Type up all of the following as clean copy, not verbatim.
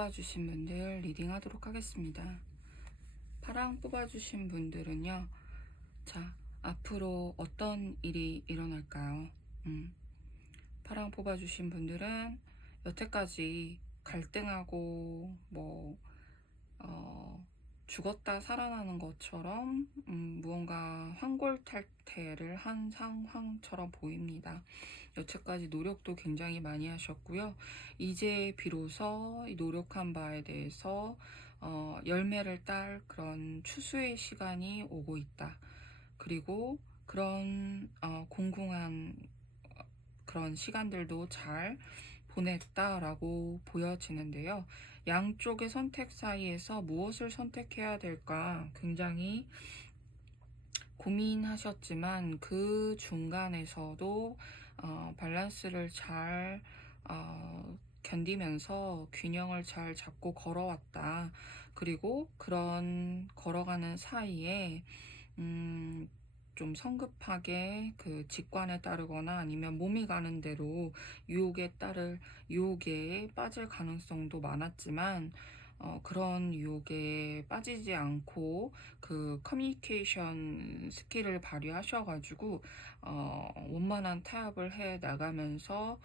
뽑아주신 분들 리딩 하도록 하겠습니다. 파랑 뽑아주신 분들은요, 자, 앞으로 어떤 일이 일어날까요? 파랑 뽑아주신 분들은 여태까지 갈등하고 죽었다 살아나는 것처럼 무언가 환골탈태를 한 상황처럼 보입니다. 여태까지 노력도 굉장히 많이 하셨고요. 이제 비로소 노력한 바에 대해서 열매를 딸 그런 추수의 시간이 오고 있다. 그리고 그런 공공한 그런 시간들도 잘 보냈다라고 보여지는데요. 양쪽의 선택 사이에서 무엇을 선택해야 될까 굉장히 고민하셨지만 그 중간에서도 밸런스를 잘 견디면서 균형을 잘 잡고 걸어왔다. 그리고 그런 걸어가는 사이에 좀 성급하게 그 직관에 따르거나 아니면 몸이 가는 대로 유혹에 빠질 가능성도 많았지만 그런 유혹에 빠지지 않고 그 커뮤니케이션 스킬을 발휘하셔가지고 원만한 타협을 해 나가면서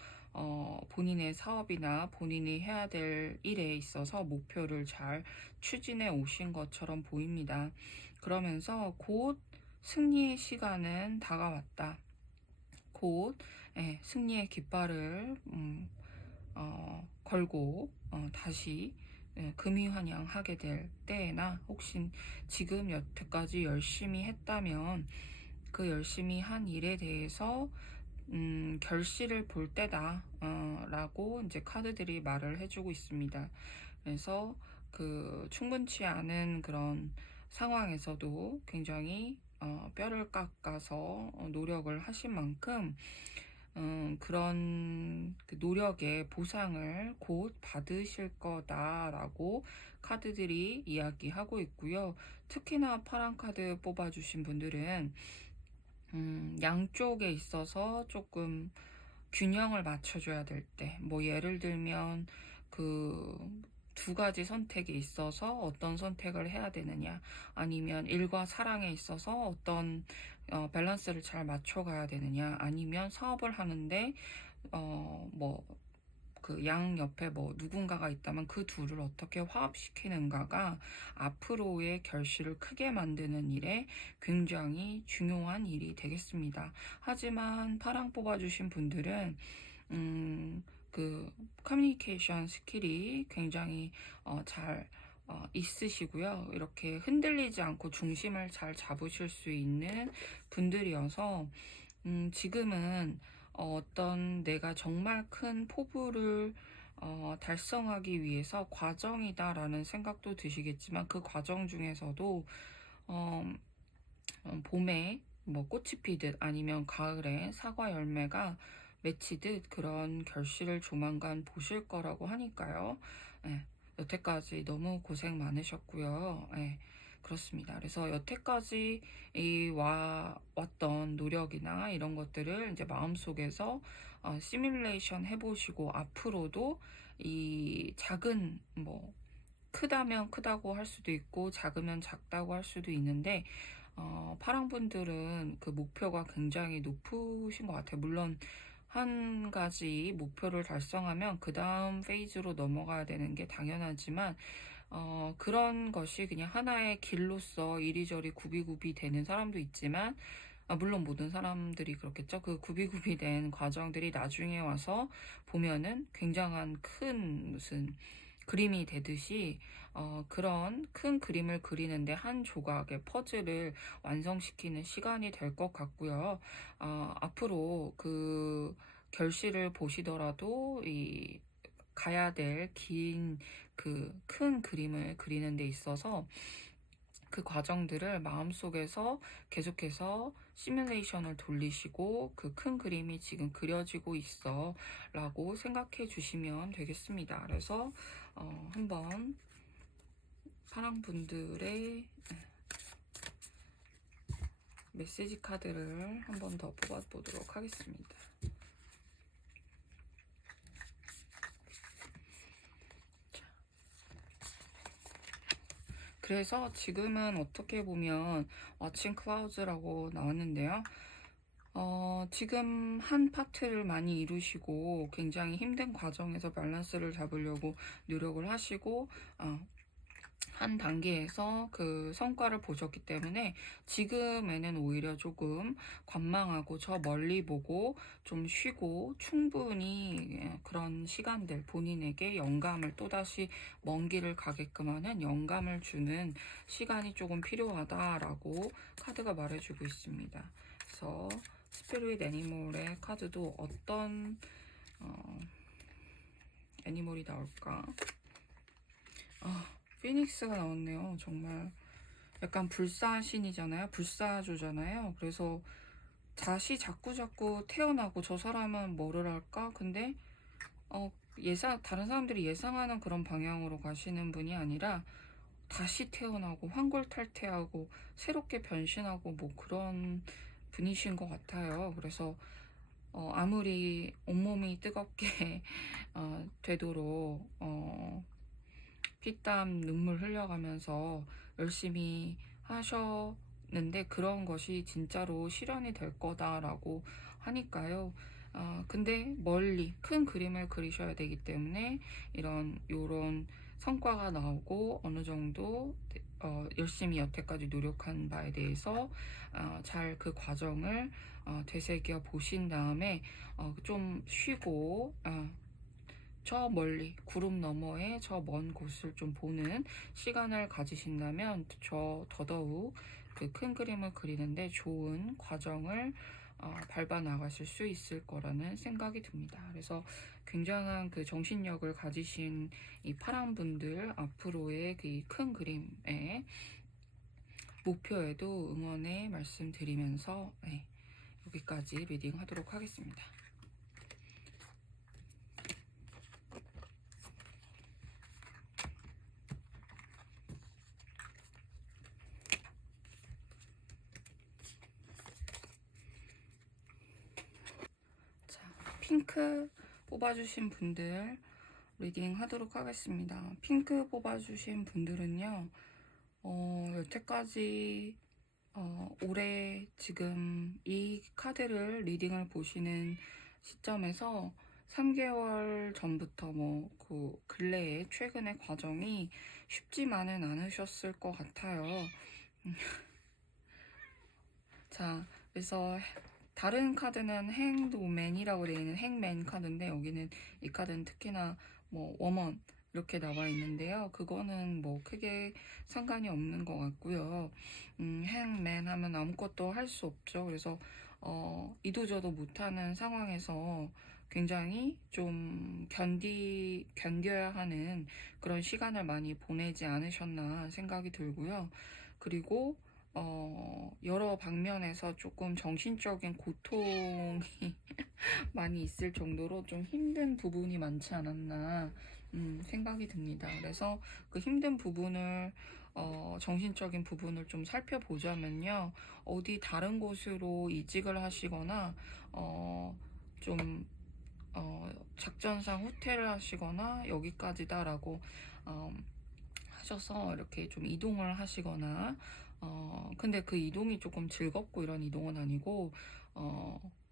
본인의 사업이나 본인이 해야 될 일에 있어서 목표를 잘 추진해 오신 것처럼 보입니다. 그러면서 곧 승리의 시간은 다가왔다. 곧 승리의 깃발을 걸고 다시 금이환영하게 될 때나 혹시 지금 여태까지 열심히 했다면 그 열심히 한 일에 대해서 결실을 볼 때다 라고 이제 카드들이 말을 해주고 있습니다. 그래서 그 충분치 않은 그런 상황에서도 굉장히 뼈를 깎아서 노력을 하신 만큼 그런 그 노력의 보상을 곧 받으실 거다라고 카드들이 이야기하고 있고요. 특히나 파란 카드 뽑아주신 분들은 양쪽에 있어서 조금 균형을 맞춰줘야 될 때, 뭐 예를 들면 그 두 가지 선택에 있어서 어떤 선택을 해야 되느냐, 아니면 일과 사랑에 있어서 어떤 밸런스를 잘 맞춰가야 되느냐, 아니면 사업을 하는데 뭐 그 양 옆에 뭐 누군가가 있다면 그 둘을 어떻게 화합시키는가가 앞으로의 결실을 크게 만드는 일에 굉장히 중요한 일이 되겠습니다. 하지만 파랑 뽑아주신 분들은 그 커뮤니케이션 스킬이 굉장히 잘 있으시고요. 이렇게 흔들리지 않고 중심을 잘 잡으실 수 있는 분들이어서 지금은 어떤 내가 정말 큰 포부를 달성하기 위해서 과정이다라는 생각도 드시겠지만 그 과정 중에서도 봄에 뭐 꽃이 피듯 아니면 가을에 사과 열매가 맺히듯 그런 결실을 조만간 보실 거라고 하니까요. 예, 여태까지 너무 고생 많으셨고요. 예, 그렇습니다. 그래서 여태까지 왔던 노력이나 이런 것들을 이제 마음속에서 시뮬레이션 해보시고 앞으로도 이 작은 뭐 크다면 크다고 할 수도 있고 작으면 작다고 할 수도 있는데 파랑분들은 그 목표가 굉장히 높으신 것 같아요. 물론 한 가지 목표를 달성하면 그 다음 페이지로 넘어가야 되는 게 당연하지만 그런 것이 그냥 하나의 길로서 이리저리 구비구비 되는 사람도 있지만 물론 모든 사람들이 그렇겠죠. 그 구비구비 된 과정들이 나중에 와서 보면은 굉장한 큰 무슨 그림이 되듯이 그런 큰 그림을 그리는데 한 조각의 퍼즐을 완성시키는 시간이 될 것 같고요. 앞으로 그 결실을 보시더라도 이 가야 될 긴 그 큰 그림을 그리는 데 있어서 그 과정들을 마음속에서 계속해서 시뮬레이션을 돌리시고 그 큰 그림이 지금 그려지고 있어 라고 생각해 주시면 되겠습니다. 그래서 한번 파랑분들의 메시지 카드를 한 번 더 뽑아 보도록 하겠습니다. 그래서 지금은 어떻게 보면 왓칭 클라우즈라고 나왔는데요. 지금 한 파트를 많이 이루시고 굉장히 힘든 과정에서 밸런스를 잡으려고 노력을 하시고 한 단계에서 그 성과를 보셨기 때문에 지금에는 오히려 조금 관망하고 저 멀리 보고 좀 쉬고 충분히 그런 시간들 본인에게 영감을 또다시 먼 길을 가게끔 하는 영감을 주는 시간이 조금 필요하다라고 카드가 말해주고 있습니다. 그래서 스피릿 애니멀의 카드도 어떤 애니멀이 나올까? 피닉스가 나왔네요. 정말 약간 불사신이잖아요. 불사조잖아요. 그래서 다시 자꾸자꾸 태어나고 저 사람은 뭐를 할까? 근데 다른 사람들이 예상하는 그런 방향으로 가시는 분이 아니라 다시 태어나고 환골탈태하고 새롭게 변신하고 뭐 그런 분이신 것 같아요. 그래서 아무리 온몸이 뜨겁게 되도록 피땀 눈물 흘려가면서 열심히 하셨는데 그런 것이 진짜로 실현이 될 거다라고 하니까요. 근데 멀리 큰 그림을 그리셔야 되기 때문에 요런 성과가 나오고 어느 정도 열심히 여태까지 노력한 바에 대해서 잘 그 과정을 되새겨 보신 다음에 좀 쉬고 저 멀리 구름 너머의 저 먼 곳을 좀 보는 시간을 가지신다면 더더욱 그 큰 그림을 그리는데 좋은 과정을 밟아 나가실 수 있을 거라는 생각이 듭니다. 그래서 굉장한 그 정신력을 가지신 이 파란 분들 앞으로의 그 큰 그림의 목표에도 응원의 말씀드리면서 여기까지 리딩 하도록 하겠습니다. 핑크 뽑아주신 분들 리딩 하도록 하겠습니다. 핑크 뽑아주신 분들은요, 여태까지, 올해 지금 이 카드를 리딩을 보시는 시점에서 3개월 전부터 그 근래에 최근의 과정이 쉽지만은 않으셨을 것 같아요. 자, 그래서 다른 카드는 행도맨이라고 되어 있는 행맨 카드인데 여기는 이 카드는 특히나 워먼 이렇게 나와 있는데요. 그거는 크게 상관이 없는 것 같고요. 행맨 하면 아무것도 할 수 없죠. 그래서 이도저도 못하는 상황에서 굉장히 좀 견뎌야 하는 그런 시간을 많이 보내지 않으셨나 생각이 들고요. 그리고 여러 방면에서 조금 정신적인 고통이 많이 있을 정도로 좀 힘든 부분이 많지 않았나 생각이 듭니다. 그래서 그 힘든 부분을 정신적인 부분을 좀 살펴보자면요. 어디 다른 곳으로 이직을 하시거나 좀 작전상 후퇴를 하시거나 여기까지다라고 하셔서 이렇게 좀 이동을 하시거나 근데 그 이동이 조금 즐겁고 이런 이동은 아니고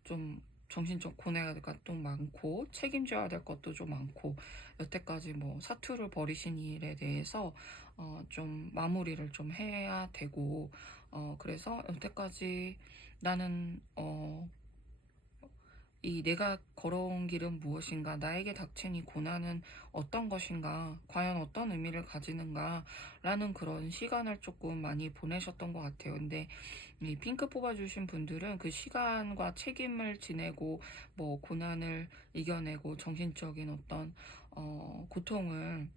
좀 정신적 고뇌가 좀 많고 책임져야 될 것도 좀 많고 여태까지 사투를 벌이신 일에 대해서 좀 마무리를 좀 해야 되고 그래서 여태까지 나는 이 내가 걸어온 길은 무엇인가? 나에게 닥친 이 고난은 어떤 것인가? 과연 어떤 의미를 가지는가? 라는 그런 시간을 조금 많이 보내셨던 것 같아요. 근데 이 핑크 뽑아주신 분들은 그 시간과 책임을 지내고 고난을 이겨내고 정신적인 어떤 고통을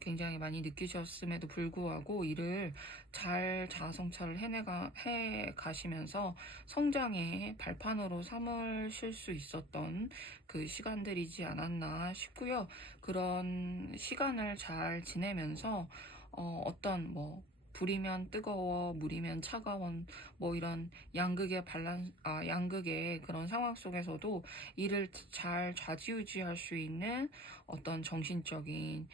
굉장히 많이 느끼셨음에도 불구하고 이를 잘 자아성찰을 해 가시면서 성장의 발판으로 삼으실 수 있었던 그 시간들이지 않았나 싶고요. 그런 시간을 잘 지내면서 어떤 불이면 뜨거워, 물이면 차가운 이런 양극의 그런 상황 속에서도 이를 잘 좌지우지할 수 있는 어떤 정신적인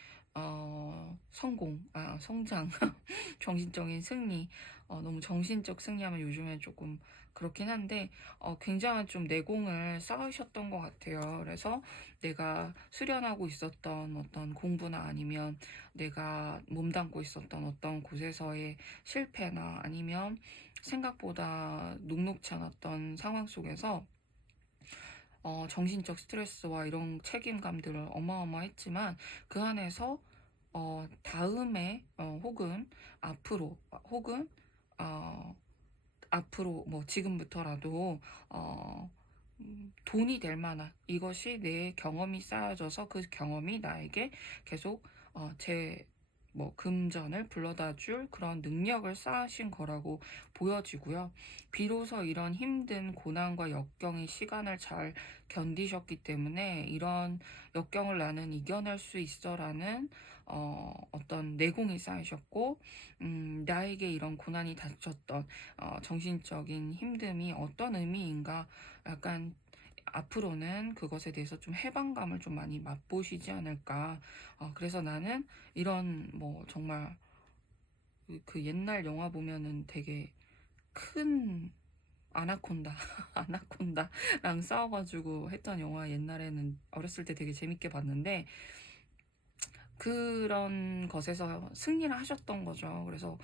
성공, 성장, 정신적인 승리, 너무 정신적 승리하면 요즘에 조금 그렇긴 한데, 굉장한 좀 내공을 쌓으셨던 것 같아요. 그래서 내가 수련하고 있었던 어떤 공부나 아니면 내가 몸담고 있었던 어떤 곳에서의 실패나 아니면 생각보다 녹록치 않았던 상황 속에서 정신적 스트레스와 이런 책임감들을 어마어마했지만 그 안에서 다음에 혹은 앞으로 혹은 어, 앞으로 뭐 지금부터라도 어, 돈이 될 만한 이것이 내 경험이 쌓여져서 그 경험이 나에게 계속 제 뭐 금전을 불러다 줄 그런 능력을 쌓으신 거라고 보여지고요. 비로소 이런 힘든 고난과 역경의 시간을 잘 견디셨기 때문에 이런 역경을 나는 이겨낼 수 있어라는 어떤 내공이 쌓이셨고, 나에게 이런 고난이 닥쳤던 정신적인 힘듦이 어떤 의미인가 약간 앞으로는 그것에 대해서 좀 해방감을 좀 많이 맛보시지 않을까. 그래서 나는 이런 뭐 정말 그 옛날 영화 보면은 되게 큰 아나콘다, 아나콘다랑 싸워가지고 했던 영화 옛날에는 어렸을 때 되게 재밌게 봤는데 그런 것에서 승리를 하셨던 거죠. 그래서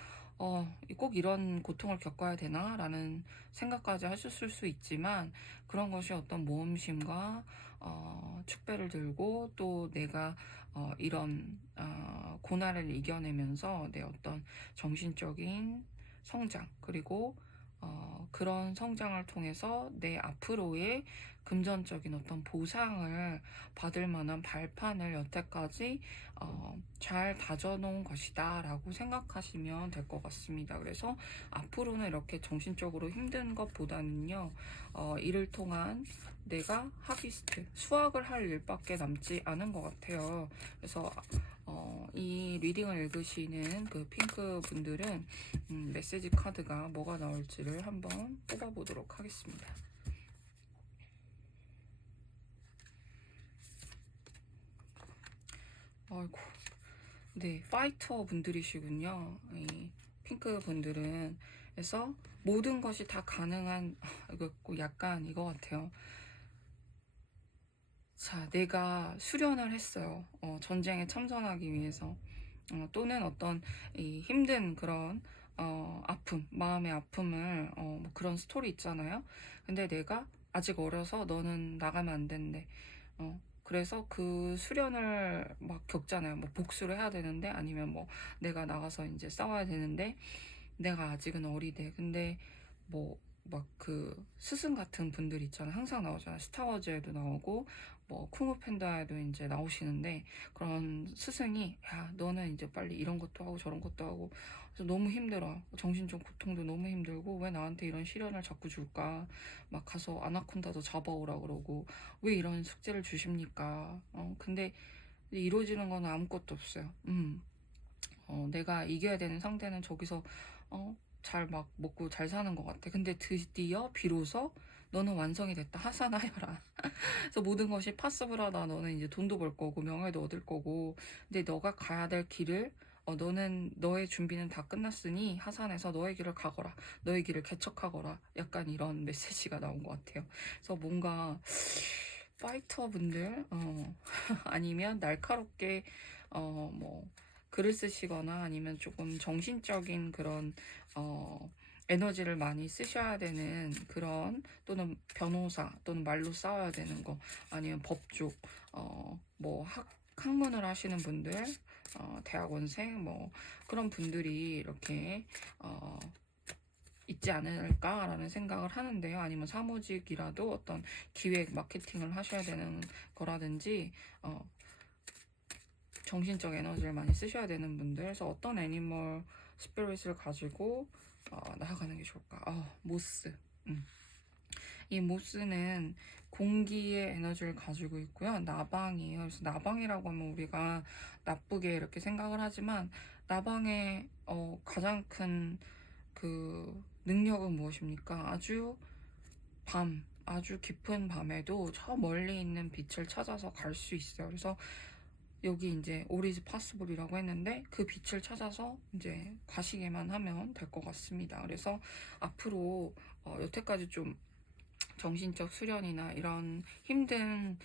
꼭 이런 고통을 겪어야 되나라는 생각까지 하셨을 수 있지만 그런 것이 어떤 모험심과 축배를 들고 또 내가 이런 고난을 이겨내면서 내 어떤 정신적인 성장 그리고 그런 성장을 통해서 내 앞으로의 금전적인 어떤 보상을 받을 만한 발판을 여태까지 잘 다져놓은 것이다 라고 생각하시면 될 것 같습니다. 그래서 앞으로는 이렇게 정신적으로 힘든 것보다는요, 이를 통한 내가 하비스트, 수확을 할 일밖에 남지 않은 것 같아요. 그래서 이 리딩을 읽으시는 그 핑크 분들은 메시지 카드가 뭐가 나올지를 한번 뽑아보도록 하겠습니다. 아이고, 네, 파이터 분들이시군요. 이 핑크 분들은. 그래서 모든 것이 다 가능한, 이거 약간 이거 같아요. 자, 내가 수련을 했어요. 전쟁에 참전하기 위해서. 또는 어떤 이 힘든 그런 아픔, 마음의 아픔을 뭐 그런 스토리 있잖아요. 근데 내가 아직 어려서 너는 나가면 안 된대. 그래서 그 수련을 막 겪잖아요. 뭐 복수를 해야 되는데 아니면 뭐 내가 나가서 이제 싸워야 되는데 내가 아직은 어리대. 근데 뭐 막 그 스승 같은 분들 있잖아요. 항상 나오잖아요. 스타워즈에도 나오고 뭐 쿵우 팬다에도 이제 나오시는데 그런 스승이 야 너는 이제 빨리 이런 것도 하고 저런 것도 하고 그래서 너무 힘들어. 정신적 고통도 너무 힘들고 왜 나한테 이런 시련을 자꾸 줄까? 막 가서 아나콘다도 잡아오라 그러고 왜 이런 숙제를 주십니까? 근데 이루어지는 건 아무것도 없어요. 내가 이겨야 되는 상대는 저기서 잘 막 먹고 잘 사는 것 같아. 근데 드디어 비로소 너는 완성이 됐다. 하산하여라. 그래서 모든 것이 파스블하다. 너는 이제 돈도 벌 거고 명예도 얻을 거고. 근데 너가 가야 될 길을 너는 너의 준비는 다 끝났으니 하산해서 너의 길을 가거라. 너의 길을 개척하거라. 약간 이런 메시지가 나온 것 같아요. 그래서 뭔가 파이터 분들 아니면 날카롭게 뭐 글을 쓰시거나 아니면 조금 정신적인 그런 에너지를 많이 쓰셔야 되는 그런 또는 변호사 또는 말로 싸워야 되는 거 아니면 법조 뭐 학문을 하시는 분들 대학원생 뭐 그런 분들이 이렇게 있지 않을까라는 생각을 하는데요. 아니면 사무직이라도 어떤 기획 마케팅을 하셔야 되는 거라든지 정신적 에너지를 많이 쓰셔야 되는 분들. 그래서 어떤 애니멀 스피릿을 가지고 나아가는 게 좋을까? 모스. 이 모스는 공기의 에너지를 가지고 있고요. 나방이에요. 그래서 나방이라고 하면 우리가 나쁘게 이렇게 생각을 하지만 나방의 가장 큰 그 능력은 무엇입니까? 아주 깊은 밤에도 저 멀리 있는 빛을 찾아서 갈 수 있어요. 그래서 여기 이제 오리지 파스볼이라고 했는데 그 빛을 찾아서 이제 가시게만 하면 될 것 같습니다. 그래서 앞으로 여태까지 좀 정신적 수련이나 이런 힘든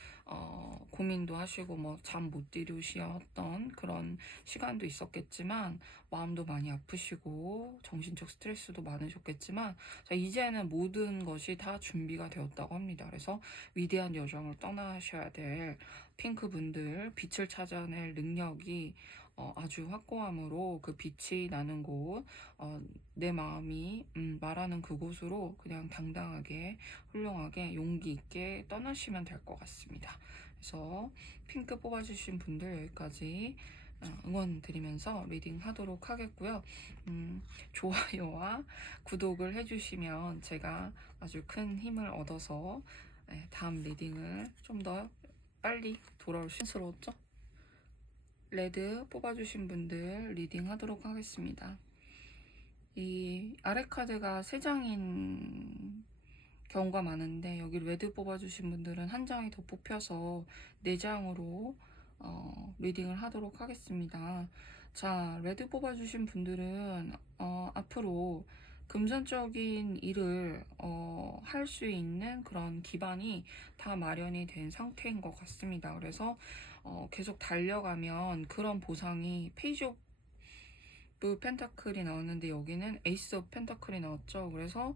고민도 하시고 뭐 잠 못 이루셨던 그런 시간도 있었겠지만, 마음도 많이 아프시고 정신적 스트레스도 많으셨겠지만, 자, 이제는 모든 것이 다 준비가 되었다고 합니다. 그래서 위대한 여정을 떠나셔야 될 핑크 분들, 빛을 찾아낼 능력이 아주 확고함으로 그 빛이 나는 곳, 내 마음이 말하는 그곳으로 그냥 당당하게 훌륭하게 용기 있게 떠나시면 될 것 같습니다. 그래서 핑크 뽑아주신 분들 여기까지 응원 드리면서 리딩 하도록 하겠고요. 좋아요와 구독을 해주시면 제가 아주 큰 힘을 얻어서 다음 리딩을 좀 더 빨리 돌아올 수 있었죠? 레드 뽑아주신 분들 리딩 하도록 하겠습니다. 이 아래 카드가 3장인 경우가 많은데, 여기 레드 뽑아주신 분들은 한 장이 더 뽑혀서 4장으로 리딩을 하도록 하겠습니다. 자, 레드 뽑아주신 분들은 앞으로 금전적인 일을 할 수 있는 그런 기반이 다 마련이 된 상태인 것 같습니다. 그래서 계속 달려가면 그런 보상이 페이지 오브 펜타클이 나왔는데 여기는 에이스 오브 펜타클이 나왔죠. 그래서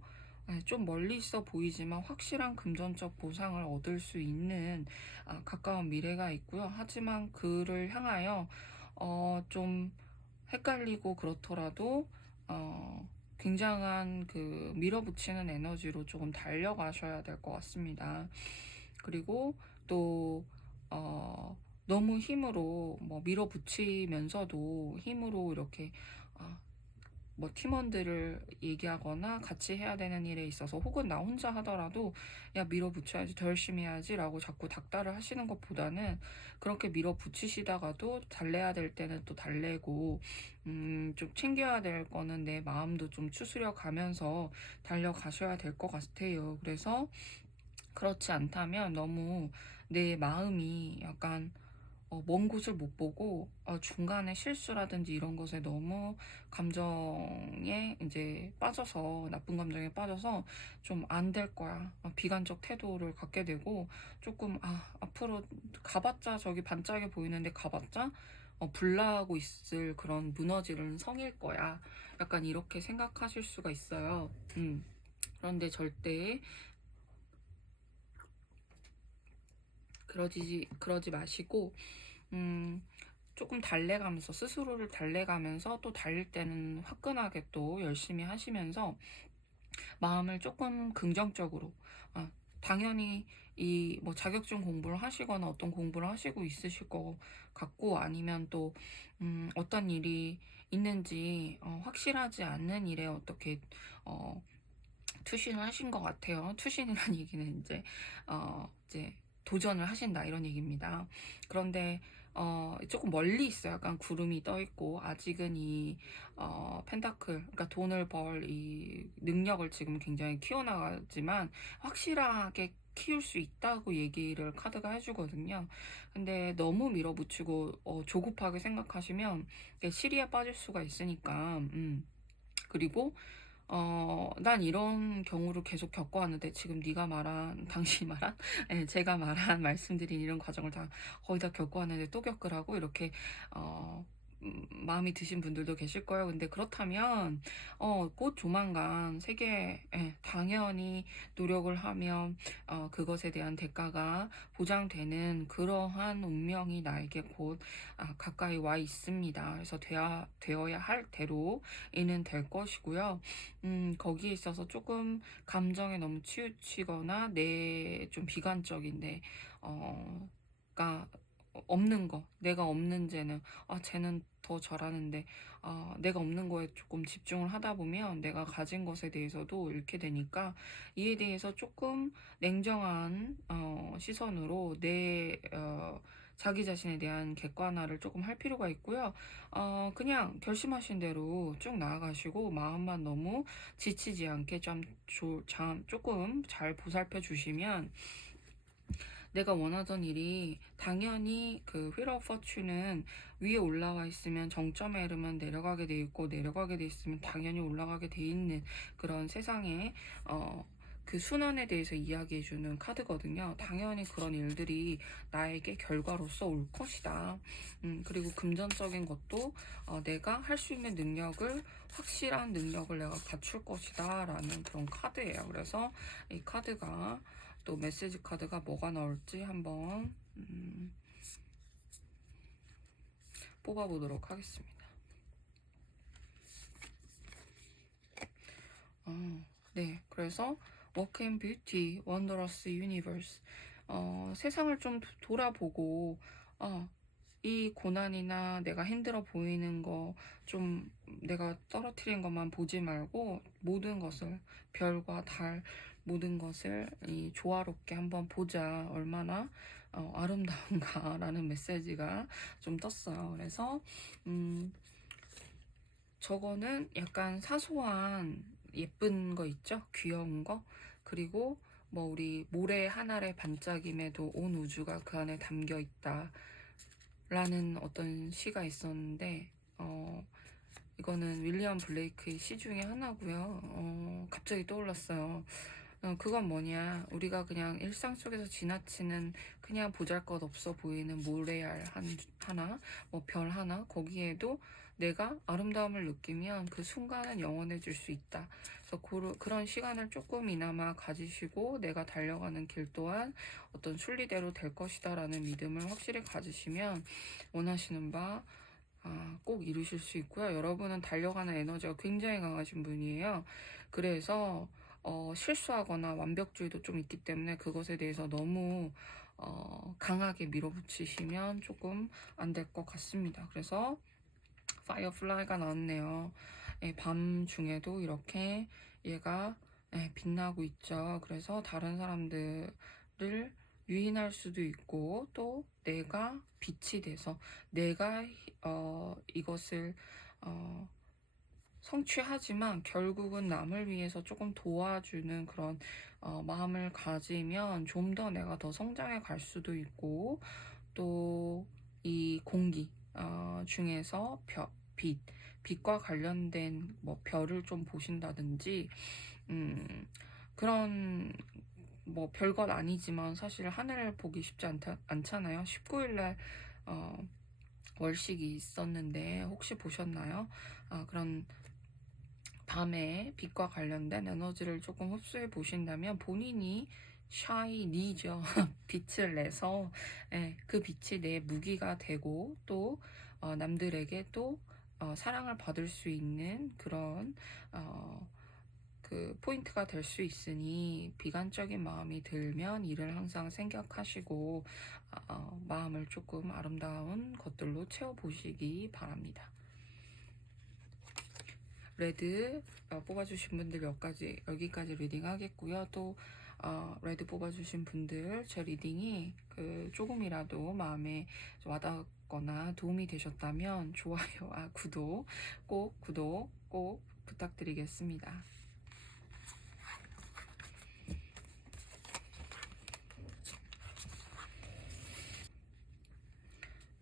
좀 멀리 있어 보이지만 확실한 금전적 보상을 얻을 수 있는 가까운 미래가 있고요. 하지만 그를 향하여 좀 헷갈리고 그렇더라도 굉장한 그 밀어붙이는 에너지로 조금 달려가셔야 될 것 같습니다. 그리고 또 너무 힘으로 뭐 밀어붙이면서도 힘으로 이렇게 뭐 팀원들을 얘기하거나 같이 해야 되는 일에 있어서, 혹은 나 혼자 하더라도 야 밀어붙여야지, 더 열심히 해야지 라고 자꾸 닥달을 하시는 것보다는, 그렇게 밀어붙이시다가도 달래야 될 때는 또 달래고 좀 챙겨야 될 거는 내 마음도 좀 추스려 가면서 달려가셔야 될 것 같아요. 그래서 그렇지 않다면 너무 내 마음이 약간 먼 곳을 못 보고 중간에 실수라든지 이런 것에 너무 감정에 이제 빠져서, 나쁜 감정에 빠져서 좀 안 될 거야, 비관적 태도를 갖게 되고, 조금 앞으로 가봤자 저기 반짝여 보이는데 가봤자 불나고 있을 그런 무너지는 성일 거야, 약간 이렇게 생각하실 수가 있어요. 그런데 절대 그러지 마시고, 조금 달래가면서, 스스로를 달래가면서, 또 달릴 때는 화끈하게 또 열심히 하시면서 마음을 조금 긍정적으로, 당연히 이 뭐 자격증 공부를 하시거나 어떤 공부를 하시고 있으실 것 같고, 아니면 또 어떤 일이 있는지 확실하지 않는 일에 어떻게 투신을 하신 것 같아요. 투신이라는 얘기는 이제 도전을 하신다 이런 얘기입니다. 그런데 조금 멀리 있어요. 약간 구름이 떠 있고, 아직은 이 펜타클, 그러니까 돈을 벌 이 능력을 지금 굉장히 키워나가지만 확실하게 키울 수 있다고 얘기를 카드가 해주거든요. 근데 너무 밀어붙이고 조급하게 생각하시면 시리에 빠질 수가 있으니까. 그리고 난 이런 경우를 계속 겪어왔는데, 지금 네가 말한, 당신이 말한, 제가 말한, 말씀드린 이런 과정을 다 거의 다 겪어왔는데 또 겪으라고, 이렇게 마음이 드신 분들도 계실 거예요. 근데 그렇다면 곧 조만간 세계, 당연히 노력을 하면 그것에 대한 대가가 보장되는 그러한 운명이 나에게 곧 가까이 와 있습니다. 그래서 되어야 할 대로 이는 될 것이고요. 거기에 있어서 조금 감정에 너무 치우치거나 내 좀 비관적인데 가 없는 거, 내가 없는 쟤는 쟤는 더 잘하는데 내가 없는 거에 조금 집중을 하다 보면 내가 가진 것에 대해서도 잃게 되니까, 이에 대해서 조금 냉정한 시선으로 내 자기 자신에 대한 객관화를 조금 할 필요가 있고요. 그냥 결심하신 대로 쭉 나아가시고, 마음만 너무 지치지 않게 조금 잘 보살펴 주시면 내가 원하던 일이 당연히 그 휠 오브 포춘은 위에 올라와 있으면 정점에 이르면 내려가게 돼 있고 내려가게 돼 있으면 당연히 올라가게 돼 있는 그런 세상에 그 순환에 대해서 이야기해주는 카드거든요. 당연히 그런 일들이 나에게 결과로서 올 것이다. 그리고 금전적인 것도 내가 할 수 있는 능력을 확실한 능력을 내가 갖출 것이다 라는 그런 카드예요. 그래서 이 카드가 또 메시지 카드가 뭐가 나올지 한번 뽑아보도록 하겠습니다. 네, 그래서 Work and Beauty, Wondrous Universe. 세상을 좀 돌아보고 이 고난이나 내가 힘들어 보이는 거 좀 내가 떨어뜨린 것만 보지 말고 모든 것을 별과 달 모든 것을 이 조화롭게 한번 보자. 얼마나 아름다운가라는 메시지가 좀 떴어요. 그래서 저거는 약간 사소한 예쁜 거 있죠? 귀여운 거. 그리고 뭐 우리 모래 한 알의 반짝임에도 온 우주가 그 안에 담겨 있다 라는 어떤 시가 있었는데 이거는 윌리엄 블레이크의 시 중에 하나고요. 갑자기 떠올랐어요. 그건 뭐냐, 우리가 그냥 일상 속에서 지나치는 그냥 보잘것없어 보이는 모래알 하나, 뭐 별 하나, 거기에도 내가 아름다움을 느끼면 그 순간은 영원해질 수 있다. 그래서 그런 시간을 조금이나마 가지시고 내가 달려가는 길 또한 어떤 순리대로 될 것이다 라는 믿음을 확실히 가지시면 원하시는 바 꼭 이루실 수 있고요. 여러분은 달려가는 에너지가 굉장히 강하신 분이에요. 그래서 실수하거나 완벽주의도 좀 있기 때문에 그것에 대해서 너무 강하게 밀어붙이시면 조금 안 될 것 같습니다. 그래서 파이어플라이가 나왔네요. 밤 중에도 이렇게 얘가 빛나고 있죠. 그래서 다른 사람들을 유인할 수도 있고 또 내가 빛이 돼서 내가 이것을 성취하지만 결국은 남을 위해서 조금 도와주는 그런 마음을 가지면 좀 더 내가 더 성장해 갈 수도 있고 또 이 공기 중에서 빛과 관련된 뭐 별을 좀 보신다든지 그런 뭐 별것 아니지만 사실 하늘을 보기 쉽지 않잖아요. 19일날 월식이 있었는데 혹시 보셨나요? 그런 밤에 빛과 관련된 에너지를 조금 흡수해 보신다면 본인이 샤이니죠. 빛을 내서 그 빛이 내 무기가 되고 또 남들에게 또 사랑을 받을 수 있는 그런 그 포인트가 될 수 있으니 비관적인 마음이 들면 이를 항상 생각하시고 마음을 조금 아름다운 것들로 채워보시기 바랍니다. 레드 뽑아주신 분들 여기까지 리딩 하겠고요. 또 레드 뽑아주신 분들 제 리딩이 조금이라도 마음에 와닿거나 도움이 되셨다면 좋아요, 구독 꼭 부탁드리겠습니다.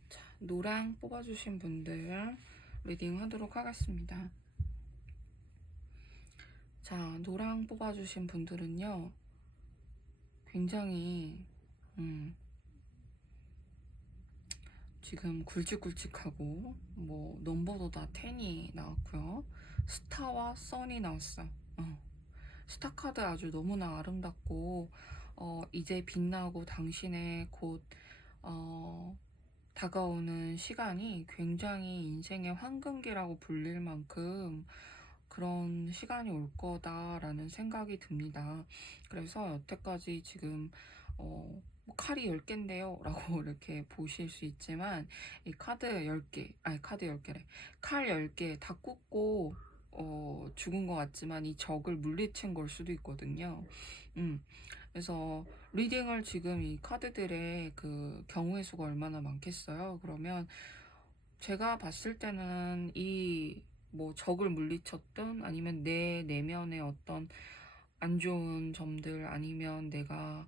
자, 노랑 뽑아주신 분들 리딩 하도록 하겠습니다. 자, 노랑 뽑아주신 분들은요, 굉장히 지금 굵직굵직하고 뭐 넘버도 다 10이 나왔고요. 스타와 선이 나왔어. 스타 카드 아주 너무나 아름답고 이제 빛나고 당신의 곧 다가오는 시간이 굉장히 인생의 황금기라고 불릴 만큼 그런 시간이 올 거다라는 생각이 듭니다. 그래서 여태까지 지금 뭐 칼이 10개인데요 라고 이렇게 보실 수 있지만 이 카드 10개, 카드 10개래. 칼 10개 다 꽂고 죽은 것 같지만 이 적을 물리친 걸 수도 있거든요. 그래서 리딩을 지금 이 카드들의 그 경우의 수가 얼마나 많겠어요. 그러면 제가 봤을 때는 이 뭐 적을 물리쳤든 아니면 내 내면의 어떤 안 좋은 점들 아니면 내가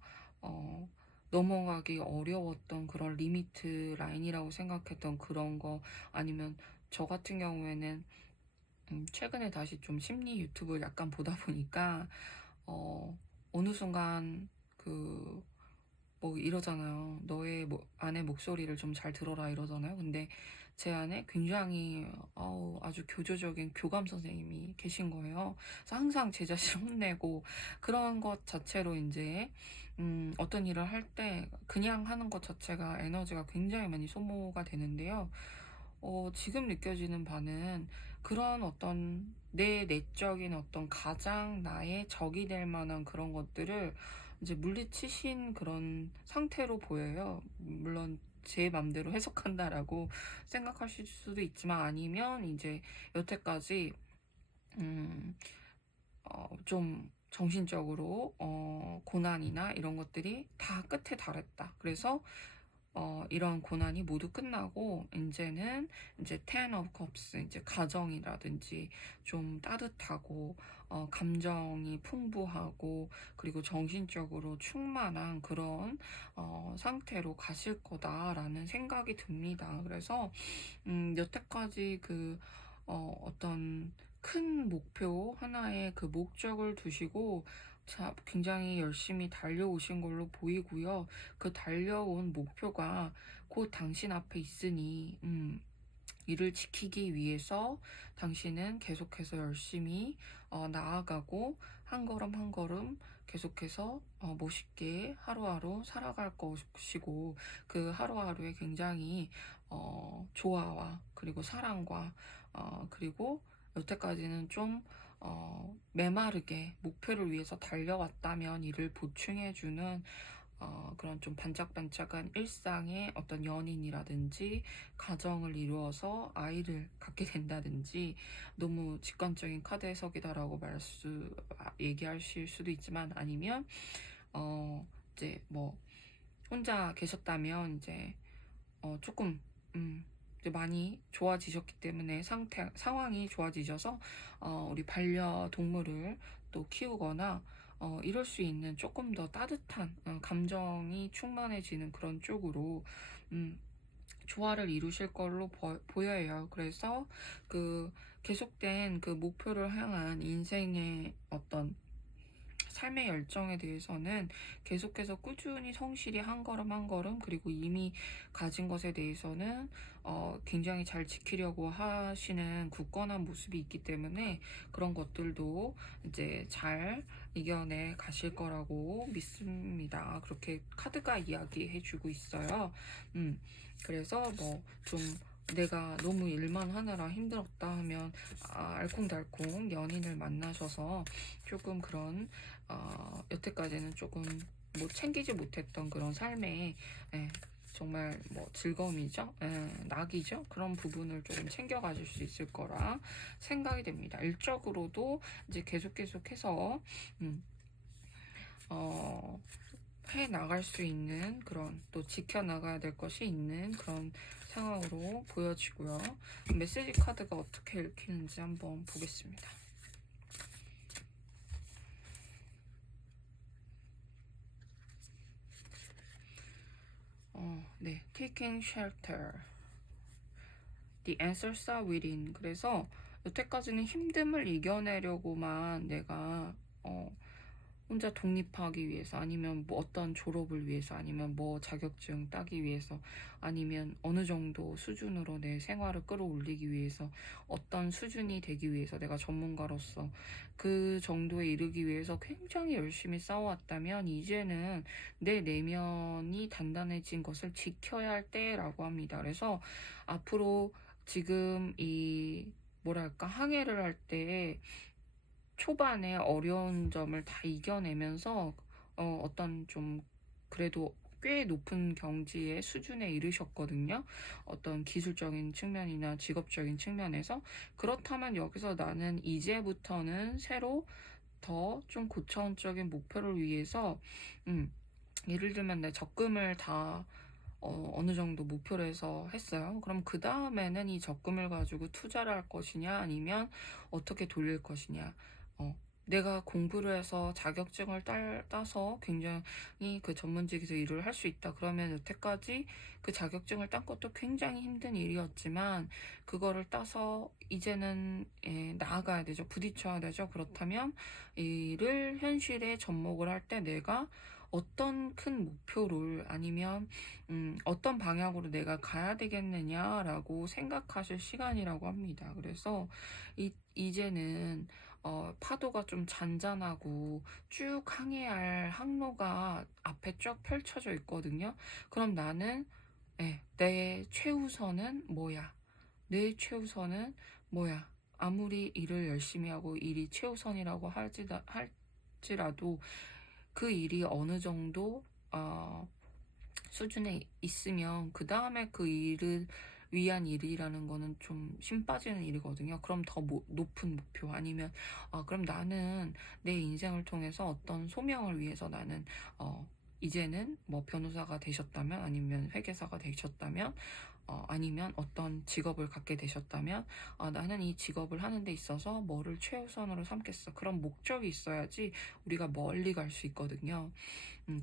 넘어가기 어려웠던 그런 리미트 라인이라고 생각했던 그런 거, 아니면 저 같은 경우에는 최근에 다시 좀 심리 유튜브를 약간 보다 보니까 어 어느 순간 그 뭐 이러잖아요. "너의 안의 목소리를 좀 잘 들어라." 이러잖아요. 근데 제 안에 굉장히 아주 교조적인 교감 선생님이 계신 거예요. 그래서 항상 제 자신을 혼내고, 그런 것 자체로 인제 어떤 일을 할 때 그냥 하는 것 자체가 에너지가 굉장히 많이 소모가 되는데요. 지금 느껴지는 바는 그런 어떤 내 내적인 어떤 가장 나의 적이 될 만한 그런 것들을 이제 물리치신 그런 상태로 보여요. 물론 제 맘대로 해석한다라고 생각하실 수도 있지만, 아니면 이제 여태까지 음 좀 정신적으로 고난이나 이런 것들이 다 끝에 달했다. 그래서 이런 고난이 모두 끝나고 인제는 인제 Ten of Cups, 인제 가정이라든지 좀 따뜻하고 감정이 풍부하고 그리고 정신적으로 충만한 그런 상태로 가실 거다라는 생각이 듭니다. 그래서 여태까지 어떤 큰 목표 하나의 그 목적을 두시고 굉장히 열심히 달려오신 걸로 보이고요. 그 달려온 목표가 곧 당신 앞에 있으니 이를 지키기 위해서 당신은 계속해서 열심히 나아가고 한 걸음 한 걸음 계속해서 멋있게 하루하루 살아갈 것이고, 그 하루하루에 굉장히 조화와 그리고 사랑과 그리고 여태까지는 좀 메마르게 목표를 위해서 달려왔다면 이를 보충해주는 그런 좀 반짝반짝한 일상의 어떤 연인이라든지 가정을 이루어서 아이를 갖게 된다든지, 너무 직관적인 카드 해석이다라고 얘기하실 수도 있지만, 아니면 이제 뭐 혼자 계셨다면 이제 조금 이제 많이 좋아지셨기 때문에, 상황이 좋아지셔서 우리 반려동물을 또 키우거나 이럴 수 있는 조금 더 따뜻한 감정이 충만해지는 그런 쪽으로 음 조화를 이루실 걸로 보여요. 그래서 그 계속된 그 목표를 향한 인생의 어떤 삶의 열정에 대해서는 계속해서 꾸준히 성실히 한 걸음 한 걸음, 그리고 이미 가진 것에 대해서는 굉장히 잘 지키려고 하시는 굳건한 모습이 있기 때문에 그런 것들도 이제 잘 이겨내 가실 거라고 믿습니다. 그렇게 카드가 이야기해 주고 있어요. 음, 그래서 뭐 좀 내가 너무 일만 하느라 힘들었다 하면 알콩달콩 연인을 만나셔서 조금 그런 여태까지는 조금 뭐 챙기지 못했던 그런 삶에, 예, 정말 뭐 즐거움이죠, 낙이죠. 그런 부분을 조금 챙겨 가질 수 있을 거라 생각이 됩니다. 일적으로도 이제 계속해서 음, 어, 해 나갈 수 있는 그런, 또 지켜 나가야 될 것이 있는 그런 상황으로 보여지고요. 메시지 카드가 어떻게 읽히는지 한번 보겠습니다. 네, taking shelter. The answers are within. 그래서 여태까지는 힘듦을 이겨내려고만 내가 혼자 독립하기 위해서, 아니면 뭐 어떤 졸업을 위해서, 아니면 뭐 자격증 따기 위해서, 아니면 어느 정도 수준으로 내 생활을 끌어올리기 위해서, 어떤 수준이 되기 위해서, 내가 전문가로서 그 정도에 이르기 위해서 굉장히 열심히 싸워왔다면, 이제는 내 내면이 단단해진 것을 지켜야 할 때라고 합니다. 그래서 앞으로 지금 뭐랄까, 항해를 할 때 초반에 어려운 점을 다 이겨내면서 어떤 좀 그래도 꽤 높은 경지의 수준에 이르셨거든요. 어떤 기술적인 측면이나 직업적인 측면에서. 그렇다면 여기서 나는 이제부터는 새로 더 좀 고차원적인 목표를 위해서, 예를 들면 내 적금을 다 어느 정도 목표로 해서 했어요. 그럼 그 다음에는 이 적금을 가지고 투자를 할 것이냐, 아니면 어떻게 돌릴 것이냐. 어, 내가 공부를 해서 자격증을 따서 굉장히 그 전문직에서 일을 할 수 있다. 그러면 여태까지 그 자격증을 딴 것도 굉장히 힘든 일이었지만 그거를 따서 이제는 나아가야 되죠. 부딪혀야 되죠. 그렇다면 이를 현실에 접목을 할 때 내가 어떤 큰 목표를 아니면 어떤 방향으로 내가 가야 되겠느냐라고 생각하실 시간이라고 합니다. 그래서 이제는 파도가 좀 잔잔하고 쭉 항해야 할 항로가 앞에 쭉 펼쳐져 있거든요. 그럼 나는 내 최우선은 뭐야? 내 최우선은 뭐야? 아무리 일을 열심히 하고 일이 최우선이라고 할지라도 그 일이 어느 정도 수준에 있으면 그 다음에 그 일을 위한 일이라는 거는 좀 힘 빠지는 일이거든요. 그럼 더 높은 목표 아니면 그럼 나는 내 인생을 통해서 어떤 소명을 위해서 나는 이제는 뭐 변호사가 되셨다면 아니면 회계사가 되셨다면 아니면 어떤 직업을 갖게 되셨다면 나는 이 직업을 하는 데 있어서 뭐를 최우선으로 삼겠어. 그런 목적이 있어야지 우리가 멀리 갈 수 있거든요.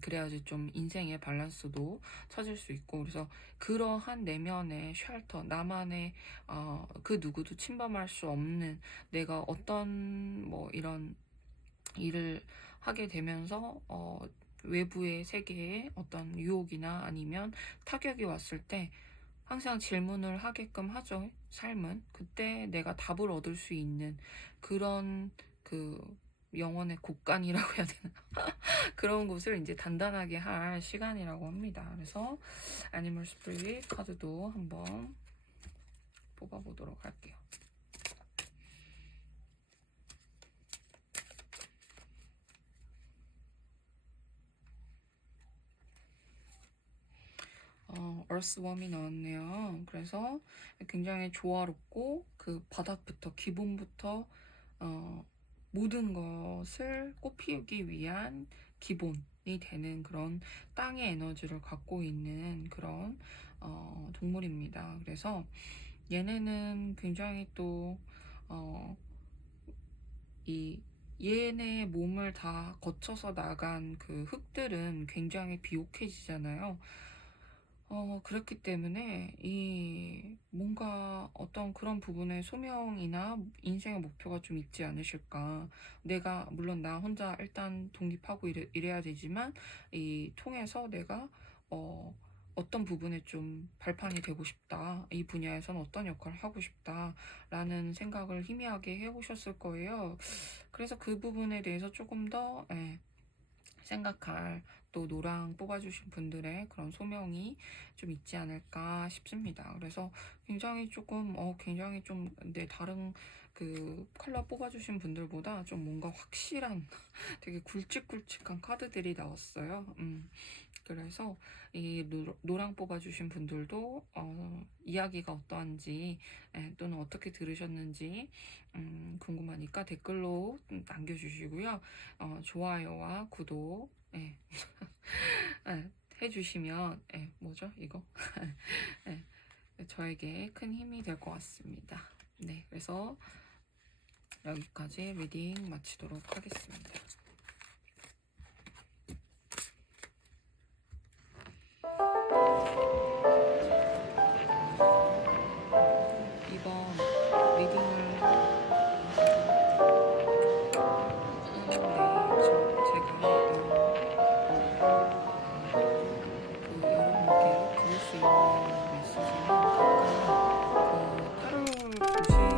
그래야지 좀 인생의 밸런스도 찾을 수 있고 그래서 그러한 내면의 쉘터 나만의 그 누구도 침범할 수 없는 내가 어떤 뭐 이런 일을 하게 되면서 외부의 세계에 어떤 유혹이나 아니면 타격이 왔을 때 항상 질문을 하게끔 하죠. 삶은 그때 내가 답을 얻을 수 있는 그런 그 영혼의 곳간이라고 해야 되나 그런 곳을 이제 단단하게 할 시간이라고 합니다. 그래서 애니멀 스피릿 카드도 한번 뽑아보도록 할게요. 얼스웜이 나왔네요. 그래서 굉장히 조화롭고 그 바닥부터 기본부터 모든 것을 꽃피우기 위한 기본이 되는 그런 땅의 에너지를 갖고 있는 그런 동물입니다. 그래서 얘네는 굉장히 또 얘네 몸을 다 거쳐서 나간 그 흙들은 굉장히 비옥해지잖아요. 그렇기 때문에 뭔가 어떤 그런 부분에 소명이나 인생의 목표가 좀 있지 않으실까. 내가, 물론 나 혼자 일단 독립하고 이래야 되지만, 통해서 내가, 어떤 부분에 좀 발판이 되고 싶다. 이 분야에서는 어떤 역할을 하고 싶다. 라는 생각을 희미하게 해오셨을 거예요. 그래서 그 부분에 대해서 조금 더, 생각할 또 노랑 뽑아주신 분들의 그런 소명이 좀 있지 않을까 싶습니다. 그래서 굉장히 굉장히 좀 다른 그 컬러 뽑아주신 분들보다 좀 뭔가 확실한 되게 굵직굵직한 카드들이 나왔어요. 그래서 이 노랑 뽑아주신 분들도 이야기가 어떠한지 또는 어떻게 들으셨는지 궁금하니까 댓글로 남겨주시고요. 좋아요와 구독 해주시면 뭐죠 이거 저에게 큰 힘이 될 것 같습니다. 네, 그래서 여기까지 리딩 마치도록 하겠습니다. 이번 리딩을 타로를 보시는 마음이 어떤 질문을 갖고 타로를 보셨을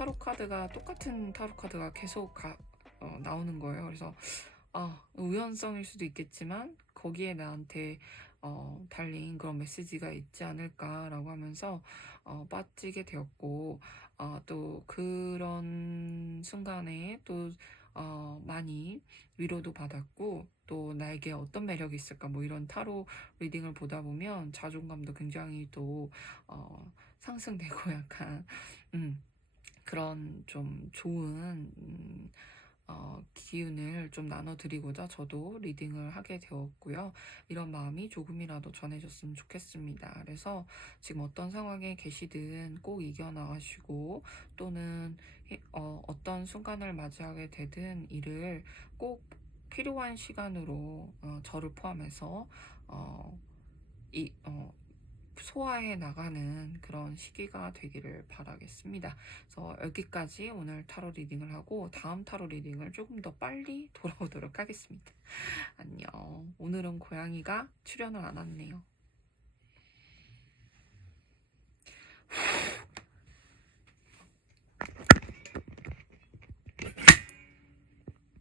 타로 카드가 똑같은 타로 카드가 계속 나오는 거예요. 그래서 우연성일 수도 있겠지만 거기에 나한테 달린 그런 메시지가 있지 않을까라고 하면서 빠지게 되었고, 또 그런 순간에 또 많이 위로도 받았고, 또 나에게 어떤 매력이 있을까 뭐 이런 타로 리딩을 보다 보면 자존감도 굉장히 또 상승되고 약간 그런 좀 좋은 기운을 좀 나눠드리고자 저도 리딩을 하게 되었고요. 이런 마음이 조금이라도 전해졌으면 좋겠습니다. 그래서 지금 어떤 상황에 계시든 꼭 이겨나가시고, 또는 어떤 순간을 맞이하게 되든 이를 꼭 필요한 시간으로 저를 포함해서 어, 이, 소화해 나가는 그런 시기가 되기를 바라겠습니다. 그래서 여기까지 오늘 타로 리딩을 하고, 다음 타로 리딩을 조금 더 빨리 돌아오도록 하겠습니다. 안녕. 오늘은 고양이가 출연을 안 왔네요.